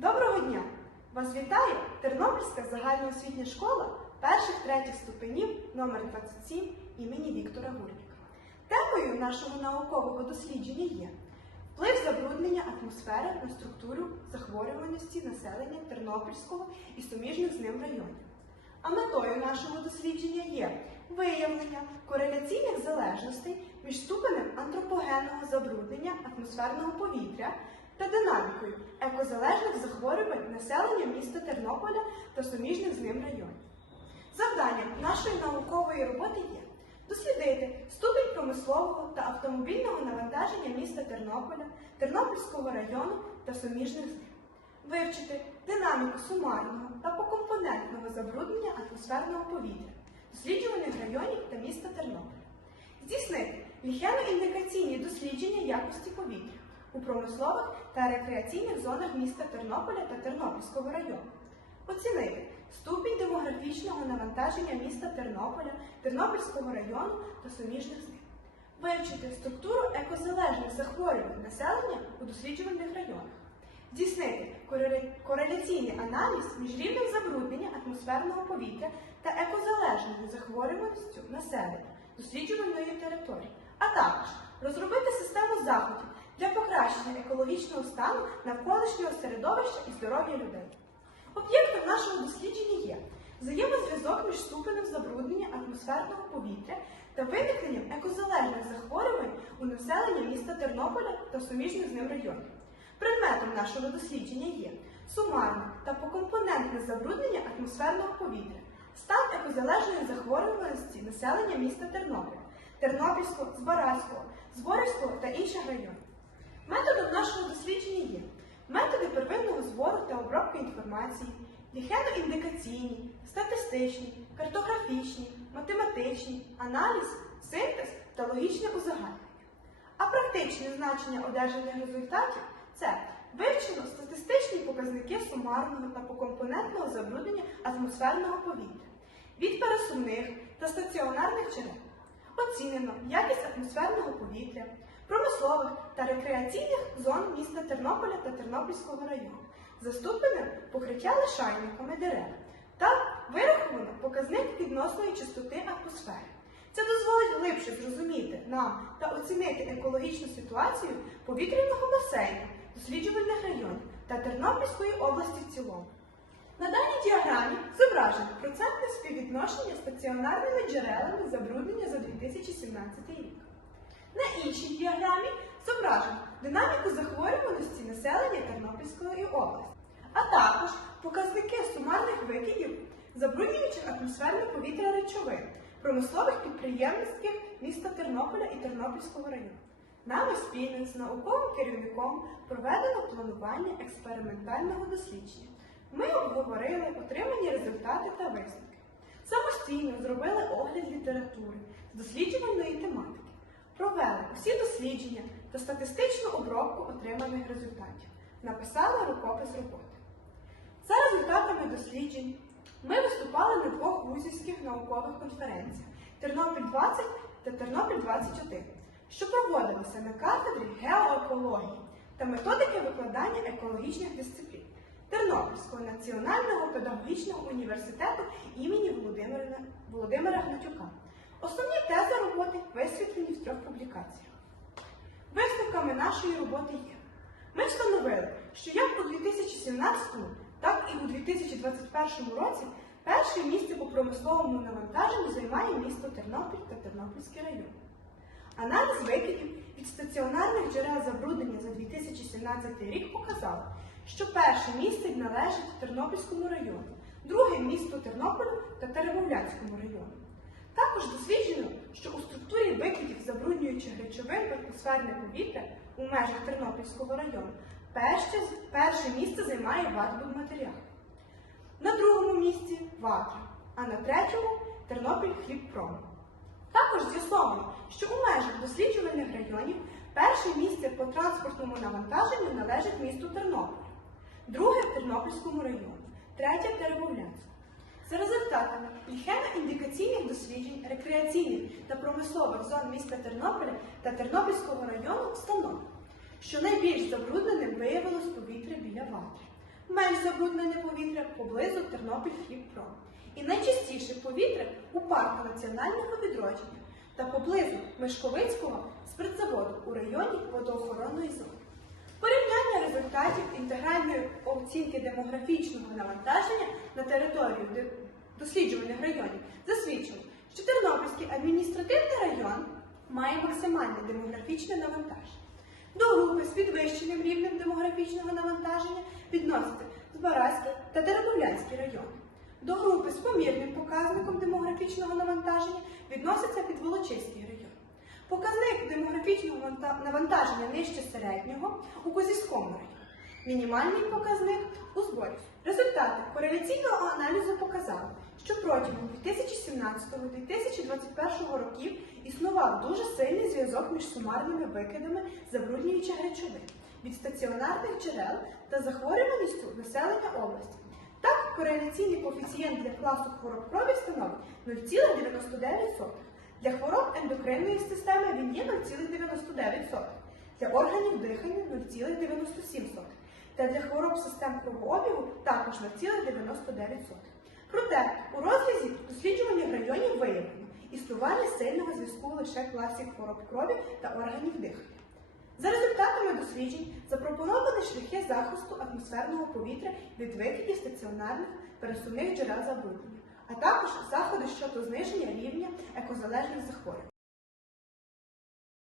Доброго дня! Вас вітає Тернопільська загальноосвітня школа перших третіх ступенів номер 27 імені Віктора Гурніка. Темою нашого наукового дослідження є вплив забруднення атмосфери на структуру захворюваності населення Тернопільського і суміжних з ним районів. А метою нашого дослідження є виявлення кореляційних залежностей між ступенем антропогенного забруднення атмосферного повітря та динамікою екозалежних захворювань населення міста Тернополя та суміжних з ним районів. Завданням нашої наукової роботи є дослідити ступінь промислового та автомобільного навантаження міста Тернополя, Тернопільського району та суміжних з ним, вивчити динаміку сумарного та покомпонентного забруднення атмосферного повітря, досліджуваних районів та міста Тернополя, здійснити ліхено-індикаційні дослідження якості повітря у промислових та рекреаційних зонах міста Тернополя та Тернопільського району. Оцінити ступінь демографічного навантаження міста Тернополя, Тернопільського району та суміжних з ним. Вивчити структуру екозалежних захворювань населення у досліджуваних районах. Здійснити кореляційний аналіз між рівнем забруднення атмосферного повітря та екозалежною захворюваністю населення досліджуваної території, а також розробити систему екологічного стану навколишнього середовища і здоров'я людей. Об'єктом нашого дослідження є взаємозв'язок між ступенем забруднення атмосферного повітря та виникненням екозалежних захворювань у населення міста Тернополя та суміжних з ним районів. Предметом нашого дослідження є сумарне та покомпонентне забруднення атмосферного повітря, стан екозалежної захворюваності населення міста Тернополя, Тернопільського, Збаразького, Зборівського та інших районів. Методом нашого дослідження є методи первинного збору та обробки інформації, ліхено-індикаційні, статистичні, картографічні, математичні, аналіз, синтез та логічне узагальнення. А практичне значення одержаних результатів це вивчено статистичні показники сумарного та покомпонентного забруднення атмосферного повітря від пересувних та стаціонарних джерел. Оцінено якість атмосферного повітря, промислових та рекреаційних зон міста Тернополя та Тернопільського району за ступенем покриття лишайниками дерев та вираховано показник відносної чистоти атмосфери. Це дозволить глибше зрозуміти нам та оцінити екологічну ситуацію повітряного басейну, досліджувальних районів та Тернопільської області в цілому. На даній діаграмі зображено процентне співвідношення стаціонарними джерелами забруднення за 2017 рік. Іншій діаграмі зображено динаміку захворюваності населення Тернопільської області, а також показники сумарних викидів забруднюючих атмосферне повітря речовин промислових підприємницьких міста Тернополя і Тернопільського району. Нами спільно з науковим керівником проведено планування експериментального дослідження. Ми обговорили отримані результати та висновки. Самостійно зробили огляд літератури з досліджувальної тематики, провели усі дослідження та статистичну обробку отриманих результатів, написали рукопис роботи. За результатами досліджень ми виступали на двох вузівських наукових конференціях Тернопіль 20 та Тернопіль 21, що проводилися на кафедрі геоекології та методики викладання екологічних дисциплін Тернопільського національного педагогічного університету імені Володимира Гнатюка. Основні тези роботи висвітлені в трьох публікаціях. Висновками нашої роботи є. Ми встановили, що як у 2017, так і у 2021 році перше місце по промисловому навантаженню займає місто Тернопіль та Тернопільський район. Аналіз викидів від стаціонарних джерел забруднення за 2017 рік показав, що перше місце належить Тернопільському району, друге місто Тернополю та Теребовлянському району. Також досліджено, що у структурі викидів забруднюючих речовин в атмосферне повітря у межах Тернопільського району перше, перше місце займає ватбудматеріал. На другому місці ватра, а на третьому Тернопіль хлібпром. Також з'ясовано, що у межах досліджувальних районів перше місце по транспортному навантаженню належить місту Тернополь, друге Тернопільському району, третє Теребовлянську. За результатами ліхено-індикаційних досліджень рекреаційних та промислових зон міста Тернополя та Тернопільського району встановлено, що найбільш забрудненим виявилось повітря біля ватри. менш забруднене повітря поблизу Тернопіль Хлібпром. І найчистіше повітря у парку національного відродження та поблизу Мишковицького спиртзаводу у районі водоохоронної зони. Результатів інтегральної оцінки демографічного навантаження на територію досліджуваних районів засвідчило, що Тернопільський адміністративний район має максимальне демографічне навантаження. До групи з підвищеним рівнем демографічного навантаження відносяться Збаразький та Теребовлянський райони. До групи з помірним показником демографічного навантаження відноситься Підволочиський район. Показник демографічного навантаження нижче середнього у Козівському районі. Мінімальний показник у зборі. Результати кореляційного аналізу показали, що протягом 2017-2021 років існував дуже сильний зв'язок між сумарними викидами забруднюючих речовин від стаціонарних джерел та захворюваністю населення області. Так, кореляційний коефіцієнт для класу хвороб крові становить 0,99%. Для хвороб ендокринної системи він є 0,99%. Для органів дихання 0,97%. Та для хвороб систем кровообігу також 0,99%. Проте у розрізі досліджування районів виявлено існування сильного зв'язку лише в класі хвороб крові та органів дихання. За результатами досліджень запропоновані шляхи захисту атмосферного повітря від викидів стаціонарних пересувних джерел забруднення, а також заходи щодо зниження рівня екозалежних захворювань.